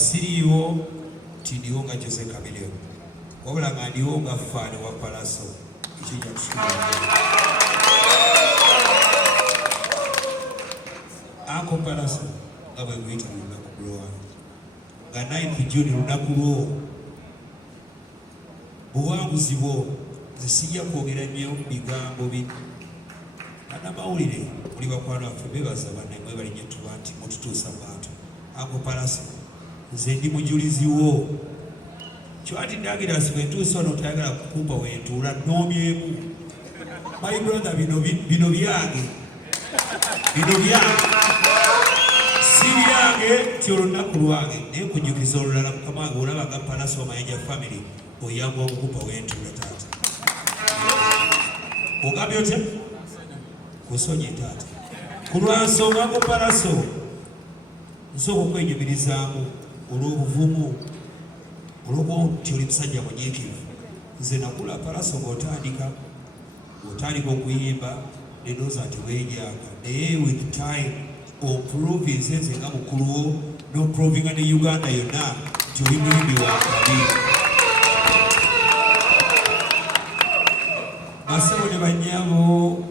Siriwo tindiwonga Jose Chameli wabula nga ndiwonga fani wa Pallaso ekijja kusula ako Pallaso nga bwe guyita lunaku lwo nga 9 June lunaku lwo buwanguzi bwo zisijja kwogera nnyo bigambo bibi annamawulire muli bakwano waffe bebaza bannamwe balinye tuba nti mututuusa bantu ako Pallaso nze ndi mujulizi wo kyati ndagira sibentuusa ono tayagala kukumba wentuula nnoomyemu my brother bino byange si byange kyolunaku lwange naye kujjukiza olulala mukama wange olabaga Pallaso Amanyi family oyamba okukumba wentuula taata ogambye otya kusonye taata ku lwansonga ngo Pallaso nsooka okwenyumirizaamu olw'obuvumu olw'okuba nti oli musajja munyiikivu nze nakula Pallaso ng'otandika okuyimba nedooza nti weejaaga naye with time oprovince nze nga mukulu wo n'oprovinga ne Uganda yonna nti oli muyimbi wa kabi basebo ne bannyabo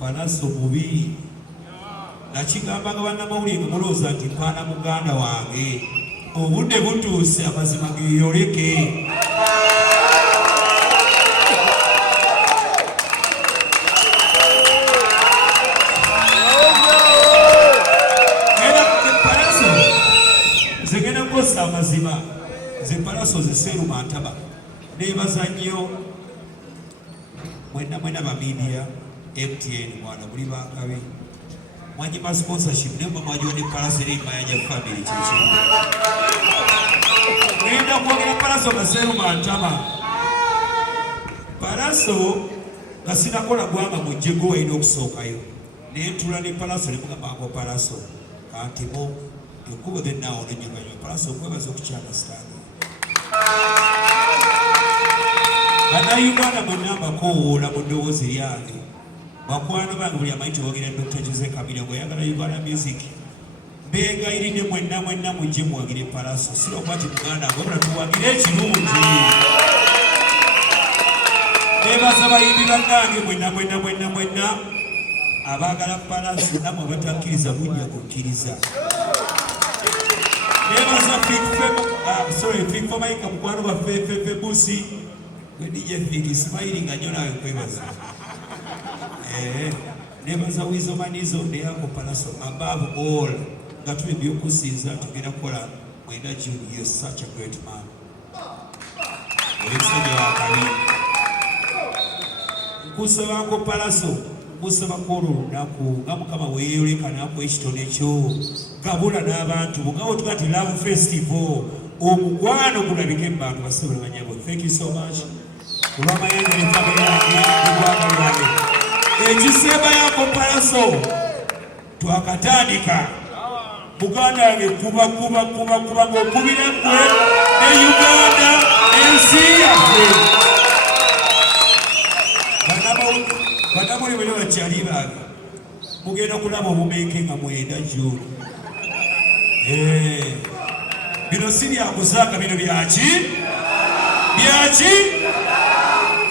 Pallaso mubi nakigambanga bannamawulire nga mulowooza nti mpaana muganda wange obudde butuuse amazima geeyoleke Pallaso nze genda kukosa amazima nze Pallaso ziseeruma ntaba neebaza nnyo mwenna bamidia MTN mwana muli bakabi mwanyima sponsorship nemba mwajone Pallaso eri Mayanja family chichi mwenda kuogera Pallaso kaseeruma ntaba Pallaso kasinakola gwanga mujjego waina okusookayo nentula ne Pallaso nemugambango Pallaso kantimo enkubo zennawo nenyuganyo Pallaso okwebaza okukyanga sitani Bannayuganda mwenna mbakowoola mu ddoboozi lyange bakwano bange buli amanyi tuwogera Dr. Jose Chameli ng'oyagala Uganda music beegayiridde mwenna mujje muwagire Pallaso si lwokuba ti muganda wabula tuwagire ekirungi neebaza bayimbi bannange mwenna abaagala Pallaso namwe abatakkiriza mujja kukkiriza neebaza Fig Maika mukwano gwaffe Fefe Busi gwe DJ Fig Ismaili nga nnyo naawe kwebaza nebaza wizomanizo ndeyako Pallaso above all nga tuli byokusinza tugenda kukola mwenda June. You're such a great man. Nkusabako Pallaso nkusabako olunaku nga Mukama weeyoleka nako ekitone kyo gabula n'abantu bugabo tukati love festival omukwano gulabike mu bantu basebula banyabo. Thank you so much olw'amayanja ne family yange n'egwanga lyange. Ekisemba yako Pallaso twakatandika Buganda yange kuba ng'okubira ggwe ne Uganda ensi yaffe. Banamuli bwe bakyali bange mugenda kulaba obumeeke nga mwenda June. Bino si byakuzaaka, bino byaki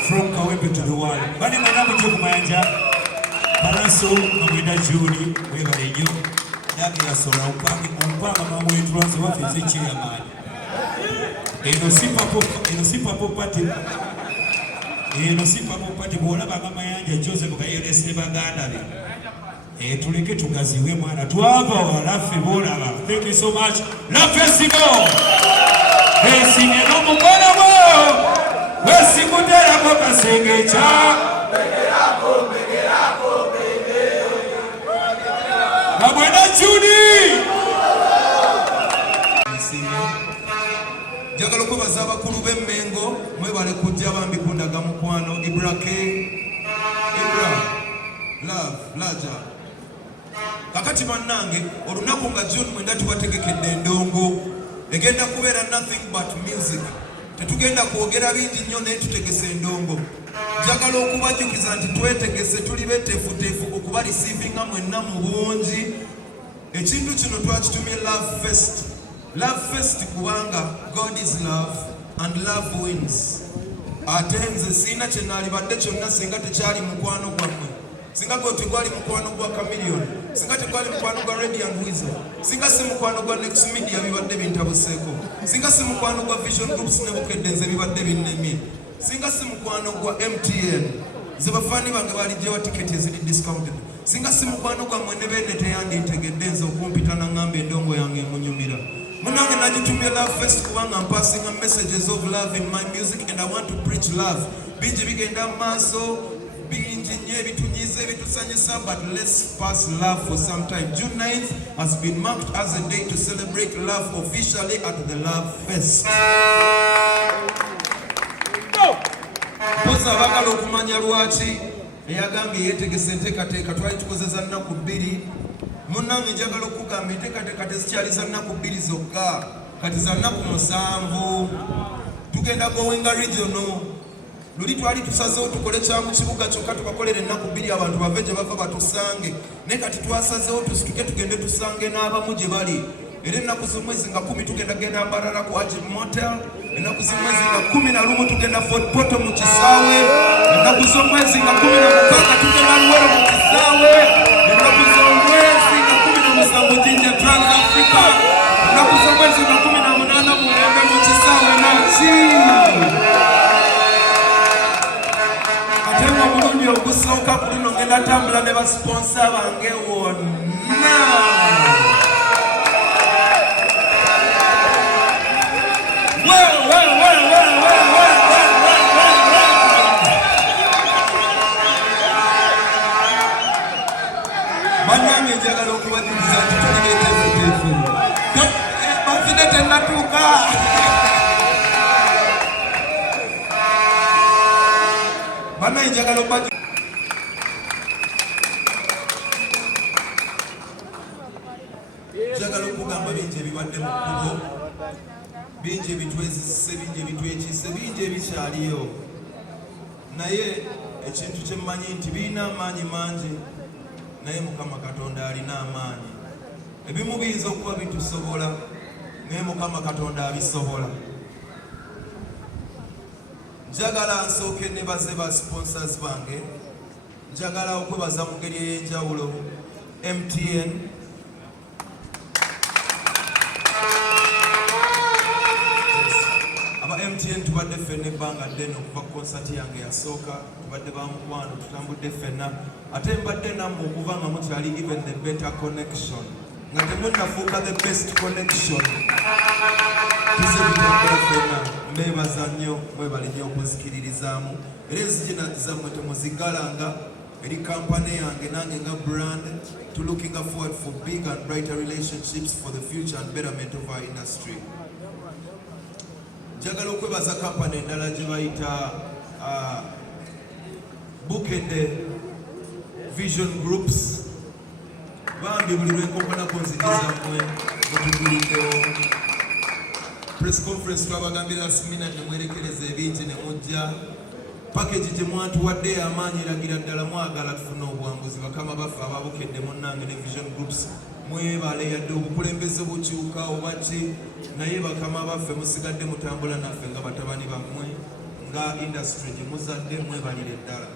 from Kawempe to the world. Bani mwena mujje ku mayanja Pallaso nga mwenda June webale nnyo yage yasola ompanga mamwetulwanze wafeze ekyeyamaanyi. Eno si papo pati bw'olabanga mayanja Joseph gayolesere baganda be tuleke tugaziwe mwana twava walaffe bolaba. Thank you so much. La festival esinye n'omukono gwo wesikuterako kasengeca Mabwena Judi njagala okubaza abakulu b'Emmengo mwebale kujja bambi kundaga mukwano Ibrake Love Laja kakati bannange olunaku nga June mwenda tubategekedde endongo egenda kubeera nothing but music. Tetugenda kwogera bingi nnyo naye tutegese endongo. Njagala okubajjukiza nti twetegese tuli beteefuteefu okuba receivinga mwenna mu bungi. Ekintu kino twakitumye Love Fest. Love Fest kubanga God is love and love wins. Ate nze siina kye naalibadde kyonna singa tekyali mukwano gwammwe. Singa gwe tegwali mukwano gwa Chameleon, singa tegwali mukwano gwa Radiant Wizard, singa si mukwano gwa Next Media bibadde bintabuseeko, singa si mukwano gwa Vision Groups ne Bukedde nze bibadde binnemye, singa si mukwano gwa MTN ze bafaani bange balijjewa tiketi eziri discounted, singa si mukwano gwa mwene beene teyandintegedde nze okumpita naŋŋamba endongo yange emunyumira. Munange nagitumye Love Fest kubanga mpasinga messages of love in my music and I want to preach love. Bingi bigenda maaso bingi nnyo ebitunyiza ebitusanyusa, but let's pass love for some time. June 9th has been marked as a day to celebrate love officially at the Love Fest. Mpoza abagala okumanya lwaki eyagambye yeetegese enteekateeka twali tukozesa nnaku 2. Munnange njagala okugamba enteekateeka tezikyali za nnaku 2 zokka, kati za nnaku 7. Tugenda gowenga regional. Luli twali tusazeewo tukole kya mu kibuga kyokka tubakolere ennaku 2 abantu bave gye bava batusange, naye kati twasazeewo tusituke tugende tusange n'abamu gye bali. Era ennaku z'omwezi nga 10 tugenda genda Mbarara ku Ajib Motel, ennaku z'omwezi nga 11 tugenda Fort Portal mu Kisaawe, ennaku z'omwezi nga 16 tugenda Luwero mu Kisaawe, ennaku z'omwezi nga 17 Jinja Trans Africa, ennaku z'omwezi nga 18 Mulembe mu Kisaawe Naki. Omulundi ogusooka ku luno ngenda tambula ne basponsa bange wonna. Bannange njagala okubajuliza nti tuli beeteefuteefu. Banfine tennatuuka. Bannange njagala okubajuliza njagala okugamba bingi ebibadde mu kkubo, bingi ebitwezise, bingi ebitwekise, bingi ebikyaliyo, naye ekintu kye mmanyi nti birina amaanyi mangi, naye Mukama Katonda alina amaanyi. Ebimu biyinza okuba bitusobola, naye Mukama Katonda abisobola. Njagala nsooke nebaze ba sponsors bange, njagala okwebaza mu ngeri ey'enjawulo MTN, MTN tubadde ffenna ebbanga ddene okuva konsati yange yasooka, tubadde ba mukwano tutambudde ffenna, ate mbadde nammwe okuva nga mukyali even the better connection, nga temunnafuuka the best connection. Tuzebitambula ffenna, mbeebaza nnyo, mwebale nnyo okuzikiririzaamu, era enzigina zammwe temuzigalanga eri kampani yange nange nga brand, to looking forward for big and brighter relationships for the future and betterment of our industry. Njagala okwebaza kampani endala gye bayita Bukedde Vision Groups, bambi buli lwenkonkonako nzigizammwe mutuguliddewo. Press conference twabagambira last minute ne mwerekereza ebingi ne mujja. Package gye mwatuwadde amaanyi eragira ddala mwagala tufune obuwanguzi. Bakama baffe aba Bukedde munnange ne Vision Groups mwebale, yadde obukulembeze bukyuka oba ki, naye bakama baffe musigadde mutambula naffe nga batabani bammwe, nga industry gye muzadde mwebalire ddala.